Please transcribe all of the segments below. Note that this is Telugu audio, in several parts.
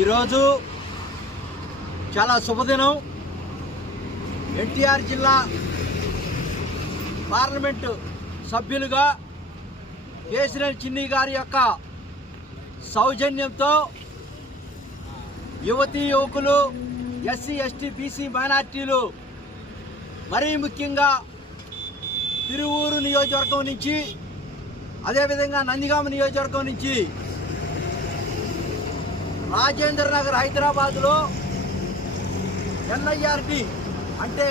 ఈరోజు చాలా శుభదినం. ఎన్టీఆర్ జిల్లా పార్లమెంటు సభ్యులుగా కేసినేని చిన్ని గారి యొక్క సౌజన్యంతో యువతీ యువకులు, ఎస్సీ ఎస్టీ బీసీ మైనార్టీలు, మరీ ముఖ్యంగా తిరువూరు నియోజకవర్గం నుంచి, అదేవిధంగా నందిగామ నియోజకవర్గం నుంచి రాజేంద్ర నగర్ హైదరాబాద్లో ఎన్ఐఆర్డి అంటే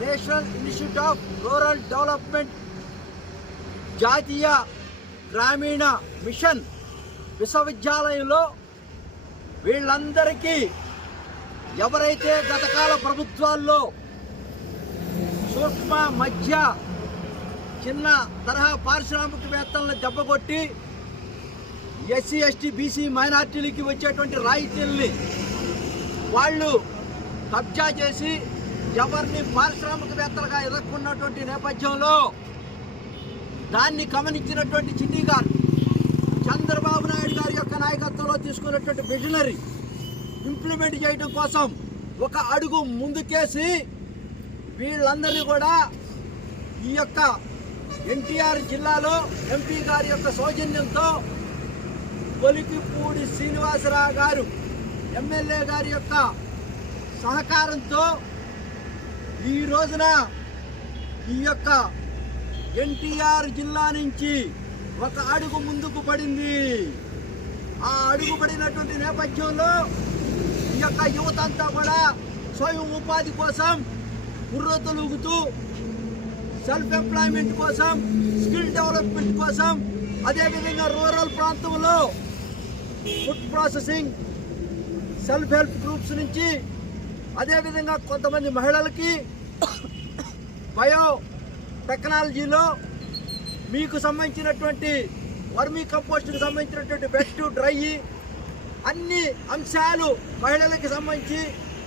national institute of rural development జాతీయ గ్రామీణ మిషన్ విశ్వవిద్యాలయంలో వీళ్ళందరికీ ఎవరైతే గతకాల ప్రభుత్వాల్లో సూక్ష్మ మధ్య చిన్న తరహా పారిశ్రామికవేత్తలను దెబ్బకొట్టి ఎస్సీ ఎస్టీ బీసీ మైనార్టీలకి వచ్చేటువంటి రాయితీల్ని వాళ్ళు కబ్జా చేసి ఎవరిని పారిశ్రామికవేత్తలుగా ఎదుర్కొన్నటువంటి నేపథ్యంలో దాన్ని గమనించినటువంటి చిన్ని గారు చంద్రబాబు నాయుడు గారి యొక్క నాయకత్వంలో తీసుకున్నటువంటి విజనరీ ఇంప్లిమెంట్ చేయడం కోసం ఒక అడుగు ముందుకేసి వీళ్ళందరినీ కూడా ఈ యొక్క ఎన్టీఆర్ జిల్లాలో ఎంపీ గారి యొక్క సౌజన్యంతో కొలికిపూడి శ్రీనివాసరావు గారు ఎమ్మెల్యే గారి యొక్క సహకారంతో ఈ రోజున ఈ యొక్క ఎన్టీఆర్ జిల్లా నుంచి ఒక అడుగు ముందుకు పడింది. ఆ అడుగు పడినటువంటి నేపథ్యంలో ఈ యొక్క యువత అంతా కూడా స్వయం ఉపాధి కోసం ఉర్రొత్తులుగుతూ సెల్ఫ్ ఎంప్లాయ్మెంట్ కోసం, స్కిల్ డెవలప్మెంట్ కోసం, అదేవిధంగా రూరల్ ప్రాంతంలో food processing, self help groups నుంచి, అదేవిధంగా కొంతమంది మహిళలకి బయో టెక్నాలజీలో మీకు సంబంధించినటువంటి వర్మీ కంపోస్ట్కి సంబంధించినటువంటి వెట్ డ్రై అన్ని అంశాలు మహిళలకు సంబంధించి,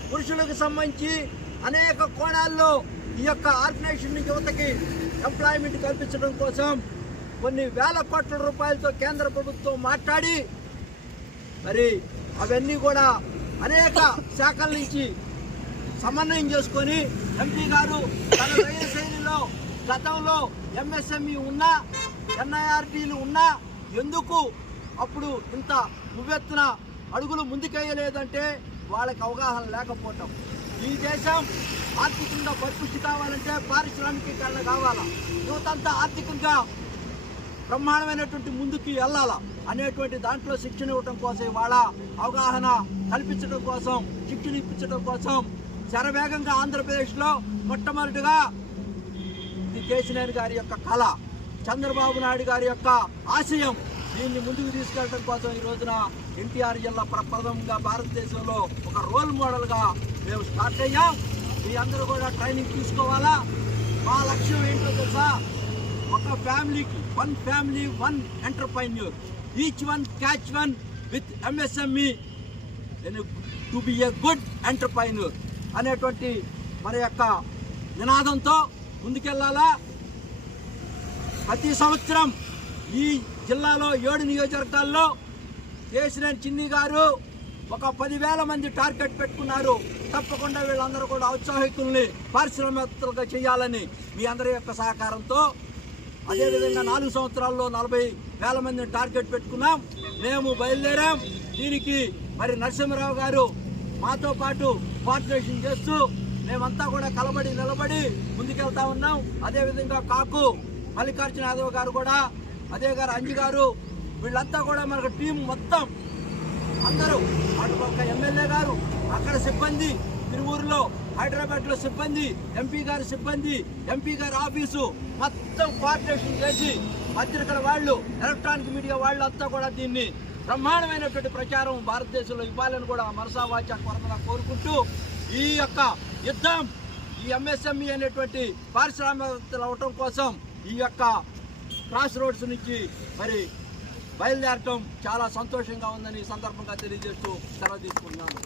పురుషులకు సంబంధించి అనేక కోణాల్లో ఈ యొక్క ఆర్గనైజేషన్ యువతకి ఎంప్లాయ్మెంట్ కల్పించడం కోసం కొన్ని వేల కోట్ల రూపాయలతో కేంద్ర ప్రభుత్వం మాట్లాడి మరి అవన్నీ కూడా అనేక శాఖల నుంచి సమన్వయం చేసుకొని ఎంపీ గారు తన శైలిలో గతంలో ఎంఎస్ఎంఈ ఉన్నా, ఎన్ఐఆర్టీలు ఉన్నా ఎందుకు అప్పుడు ఇంత ఉవ్వెత్తున అడుగులు ముందుకేయలేదంటే వాళ్ళకి అవగాహన లేకపోవటం. ఈ దేశం ఆర్థికంగా పరిపుష్టి కావాలంటే పారిశ్రామికీకరణ కావాలా, యువతంతా ఆర్థికంగా బ్రహ్మాండమైనటువంటి ముందుకు వెళ్ళాలా అనేటువంటి దాంట్లో శిక్షణ ఇవ్వటం కోసం, ఇవాళ అవగాహన కల్పించడం కోసం, శిక్షణ ఇప్పించడం కోసం శరవేగంగా ఆంధ్రప్రదేశ్లో మొట్టమొదటిగా ఇది కేసినేని గారి యొక్క కళ, చంద్రబాబు నాయుడు గారి యొక్క ఆశయం, దీన్ని ముందుకు తీసుకెళ్ళడం కోసం ఈ రోజున ఎన్టీఆర్ జిల్లా ప్రప్రథమంగా భారతదేశంలో ఒక రోల్ మోడల్గా మేము స్టార్ట్ అయ్యాం. మీ అందరూ కూడా ట్రైనింగ్ తీసుకోవాలా. మా లక్ష్యం ఏంటో తెలుసా? ఒక ఫ్యామిలీకి one family one entrepreneur, each one catch one with MSME to be a good entrepreneur అనేటువంటి మన యొక్క నినాదంతో ముందుకెళ్లాలా. ప్రతి సంవత్సరం ఈ జిల్లాలో 7 నియోజకవర్గాల్లో కేసినేని చిన్ని గారు ఒక 10,000 మంది టార్గెట్ పెట్టుకున్నారు. తప్పకుండా వీళ్ళందరూ కూడా ఔత్సాహికుల్ని పారిశ్రామికవేత్తలుగా చేయాలని మీ అందరి యొక్క సహకారంతో, అదేవిధంగా 4 సంవత్సరాల్లో 40,000 మందిని టార్గెట్ పెట్టుకున్నాం. మేము బయలుదేరాం. దీనికి మరి నరసింహరావు గారు మాతో పాటు కోఆర్డినేషన్ చేస్తూ మేమంతా కూడా కలబడి నిలబడి ముందుకెళ్తా ఉన్నాం. అదేవిధంగా కాకు మల్లికార్జున యాదవ్ గారు కూడా, అదే గారు అంజి గారు, వీళ్ళంతా కూడా మనకు టీం మొత్తం అందరూ, అటు ఒక ఎమ్మెల్యే గారు, అక్కడ సిబ్బంది, తిరువూరులో హైదరాబాద్లో సిబ్బంది, ఎంపీ గారి సిబ్బంది, ఎంపీ గారి ఆఫీసు మొత్తం కోఆర్డినేషన్ చేసి పత్రికల వాళ్ళు, ఎలక్ట్రానిక్ మీడియా వాళ్ళు అంతా కూడా దీన్ని బ్రహ్మాండమైనటువంటి ప్రచారం భారతదేశంలో ఇవ్వాలని కూడా మనసావాచ కొరతగా కోరుకుంటూ ఈ యొక్క యుద్ధం ఈ ఎంఎస్ఎంఈ అనేటువంటి పారిశ్రామికవేత్తలు అవటం కోసం ఈ యొక్క క్రాస్ రోడ్స్ నుంచి మరి బయలుదేరటం చాలా సంతోషంగా ఉందని సందర్భంగా తెలియజేస్తూ సెలవు తీసుకుంటున్నాను.